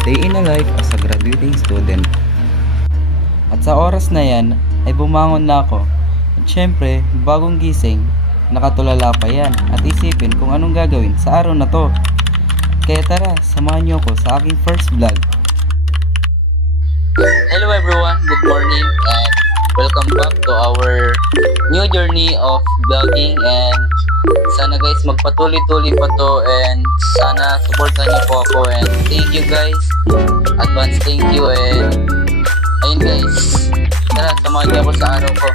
day in a life as a graduating student. At sa oras na yan ay bumangon na ako. At syempre, bagong gising, nakatulala pa yan at isipin kung anong gagawin sa araw na to. Kaya tara, samahan niyo ako sa aking first vlog. Hello everyone, good morning and welcome back to our new journey of vlogging, and sana guys magpatuloy-tuloy pa to and sana supportan niyo po ako, and thank you guys, advance thank you. And ayun guys, tara samahan niyo ako sa araw ko.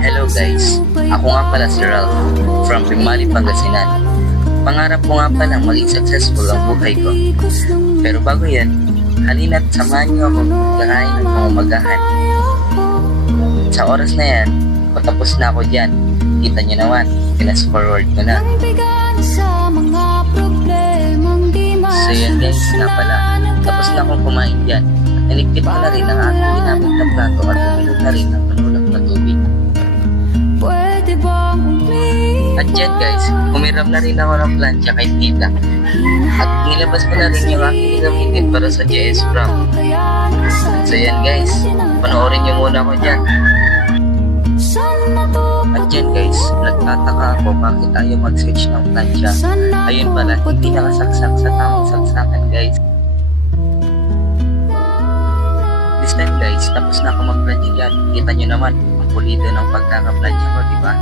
Hello guys, ako nga pala si Ralph from Pimali, Pangasinan. Pangarap ko nga palang maging successful ang buhay ko. Pero bago yan, halina't samahan niyo ako kakain ng pangumagahan. Sa oras na yan, patapos na ako dyan. Kita niyo naman, fast forward ko na. So yan guys, nga pala, tapos na akong kumain dyan. At niligpit ko na rin ang aking ginamit na plato at uminom na rin ng panulak na tubig. At dyan guys, kumiram na rin ako ng plancha kay tita. At nilabas ko na rin yung aking gagamitin para sa JS Prom. So yan guys, panoorin nyo muna ako dyan. At dyan guys, nagtataka ako bakit ayaw mag-switch ng plancha. Ayun pala, hindi nakasaksak sa tamang saksakan guys. This time guys, tapos na ako mag-plancha dyan. Kita nyo naman, ang pulido ng pagkaka-plancha ko, diba?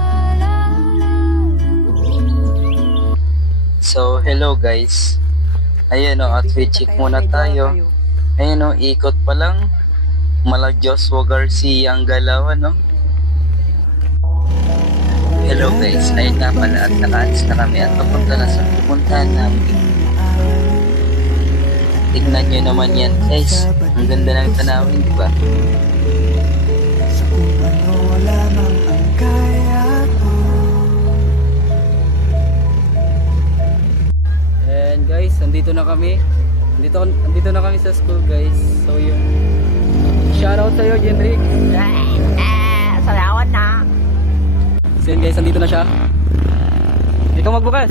So, hello guys. Ayan o, outfit check muna tayo. Ayan o, ikot pa lang. Mala Joshua Garcia ang galawan, no? Hello guys, ayun nga pala at nakaalis na kami at papunta na sa pupuntahan namin. Tignan nyo naman yan guys. Ang ganda ng tanawin, diba? And guys, andito na kami. Andito na kami sa school guys. So yung shoutout sa iyo, Jenrick. Salamat na. So yun guys, andito na siya. Ikaw magbukas.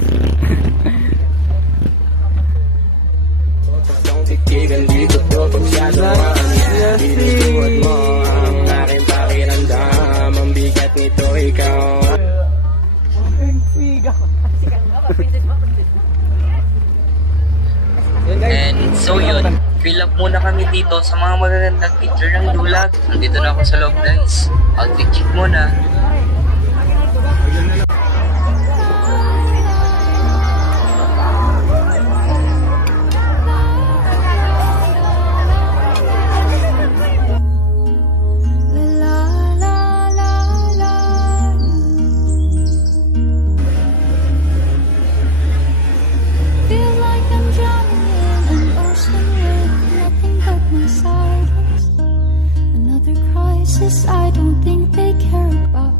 And so yun, fill up muna kami dito sa mga magagandang picture ng dulag. Nandito na ako sa loob guys. Outfit check muna. I don't think they care about